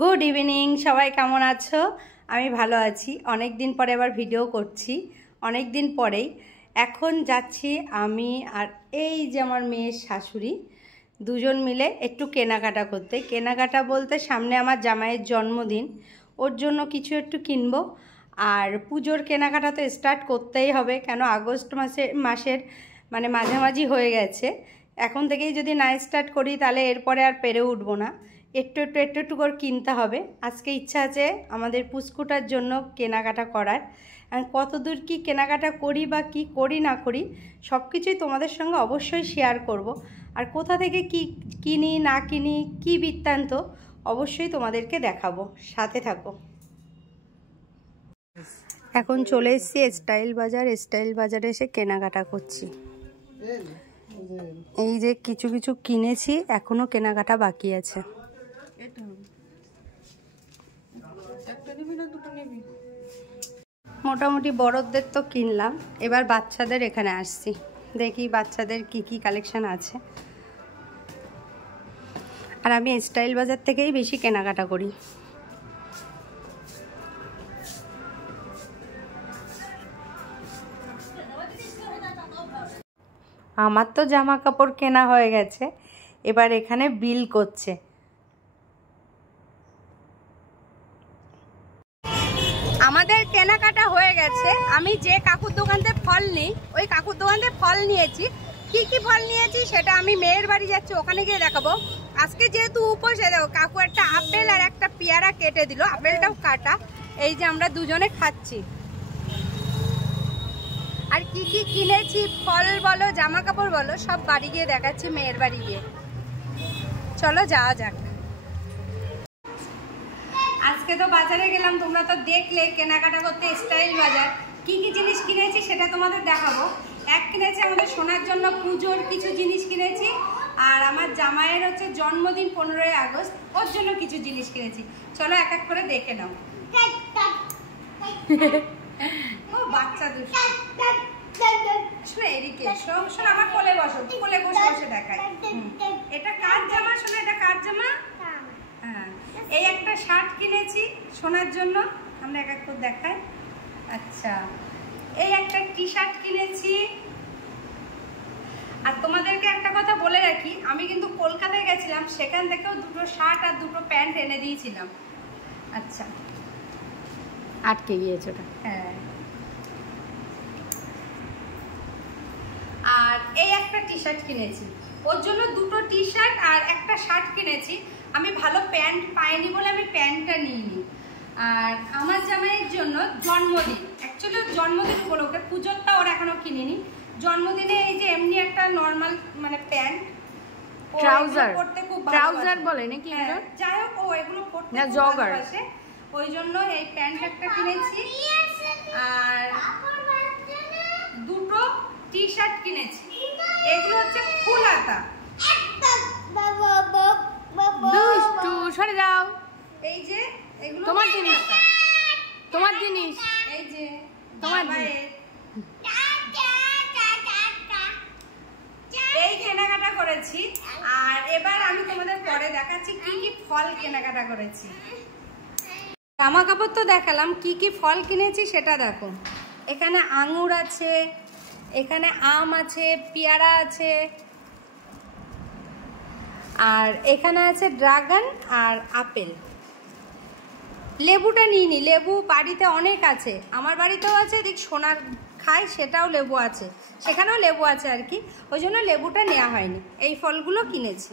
Good evening, সবাই কেমন আছো? আমি ভালো আছি। অনেক দিন পরে আবার ভিডিও করছি, অনেক দিন পরেই। এখন যাচ্ছি আমি আর এই যে আমার মেয়ের শাশুড়ি, দুজন মিলে একটু কেনাকাটা করতে। কেনাকাটা বলতে সামনে আমার জামাইয়ের জন্মদিন, ওর জন্য কিছু একটু কিনবো। আর পুজোর কেনাকাটা তো স্টার্ট করতেই হবে, কেন আগস্ট মাসের মানে মাঝামাঝি হয়ে গেছে। এখন থেকেই যদি না স্টার্ট করি তাহলে এরপরে আর পেরে উঠবো না। একটু করে কিনতে হবে। আজকে ইচ্ছা আছে আমাদের পুস্কুটার জন্য কেনাকাটা করার। কতদূর কি কেনাকাটা করি বা কি করি না করি সব কিছুই তোমাদের সঙ্গে অবশ্যই শেয়ার করব। আর কোথা থেকে কি কিনি না কিনি কি বৃত্তান্ত অবশ্যই তোমাদেরকে দেখাবো, সাথে থাকো। এখন চলে এসেছি স্টাইল বাজার। স্টাইল বাজারে এসে কেনাকাটা করছি। এই যে কিছু কিছু কিনেছি, এখনো কেনাকাটা বাকি আছে। মোটামুটি বড়দের তো কিনলাম, এবার বাচ্চাদের এখানে আসছি, দেখি বাচ্চাদের কি কি কালেকশন আছে। আর আমি স্টাইল বাজার থেকেই বেশি কেনাকাটা করি। আমার তো জামা কাপড় কেনা হয়ে গেছে, এবার এখানে বিল করছে। আমাদের কেনাকাটা হয়ে গেছে। আমি যে কাকুর দোকান থেকে ফল নিই, ওই কাকুর দোকান থেকে ফল নিয়েছি। কি কি ফল নিয়েছি সেটা আমি মেয়ের বাড়ি যাচ্ছি, ওখানে গিয়ে দেখাবো। আজকে যেহেতু উপোসে, দেখো কাকু একটা আপেল আর একটা পেয়ারা কেটে দিল, আপেলটাও কাটা। এই যে আমরা দুজনে খাচ্ছি। আর কি কি কিনেছি, ফল বলো জামা কাপড় বলো, সব বাড়ি গিয়ে দেখাচ্ছি, মেয়ের বাড়ি গিয়ে। চলো যাওয়া যাক। আজকে তো বাজারে গেলাম, তোমরা তো দেখলে কেনাকাটা করতে স্টাইল বাজার। কি কি জিনিস কিনেছি সেটা তোমাদের দেখাবো। কিনেছি আমাদের সোনার জন্য পুজোর কিছু জিনিস কিনেছি, আর আমার জামাইয়ের হচ্ছে জন্মদিন 15ই আগস্ট, ওর জন্য কিছু জিনিস কিনেছি। চলো এক এক করে দেখে নাও। ও বাচ্চা দুটো এদিকে শোনো, আমার কোলে বসো, কোলে বসে বসে দেখাই। এটা কার জামা শোনো? এটা কার জামা? হ্যাঁ, এই একটা শার্ট কিনেছি সোনার জন্য, আমরা এক এক করে দেখাই। আচ্ছা, এই একটা টি শার্ট কিনেছি। আর তোমাদেরকে একটা কথা বলে রাখি, আমি কিন্তু কলকাতায় গেছিলাম, সেখান থেকেও দুটো শার্ট আর দুটো প্যান্ট এনে দিয়েছিলাম। আচ্ছা, আটকে গিয়েছে ওটা। হ্যাঁ, আর এই একটা টি শার্ট কিনেছি, ওর জন্য দুটো টি শার্ট আর একটা শার্ট কিনেছি। আমি ভালো প্যান্ট পাইনি বলে আমি প্যান্টটা নিইনি। আর আমার জামাইয়ের জন্য জন্মদিন, অ্যাকচুয়ালি জন্মদিন উপলক্ষে, পুজোরটা ওর এখনো কিনিনি। জন্মদিনে এই যে এমনি একটা নর্মাল মানে প্যান্ট, ট্রাউজার পরতে খুব ট্রাউজার বলে নাকি, যাই হোক ও এগুলো পরতে না, জগার, ওই জন্য এই প্যান্ট একটা কিনেছি। আর দুটো টি শার্ট কিনেছি, এগুলো হচ্ছে ফুল হাতা। দুষ্টু সরে যাও। এই যে এগুলো তোমার জিনিস, তোমার জিনিস, এই যে তোমার এই কেনাকাটা করেছি। আর এবার আমি তোমাদের পরে দেখাচ্ছি কি কি ফল কেনাকাটা করেছি। জামা কাপড় তো দেখালাম, কি কি ফল কিনেছি সেটা দেখো। এখানে আঙুর আছে, এখানে আম আছে, পেয়ারা আছে, আর এখানে আছে ড্রাগন আর আপেল। লেবুটা নিইনি, লেবু বাড়িতে অনেক আছে, আমার বাড়িতেও আছে, এদিক সোনার খায় সেটাও লেবু আছে, সেখানেও লেবু আছে আর কি, ওই জন্য লেবুটা নেওয়া হয়নি। এই ফলগুলো কিনেছি।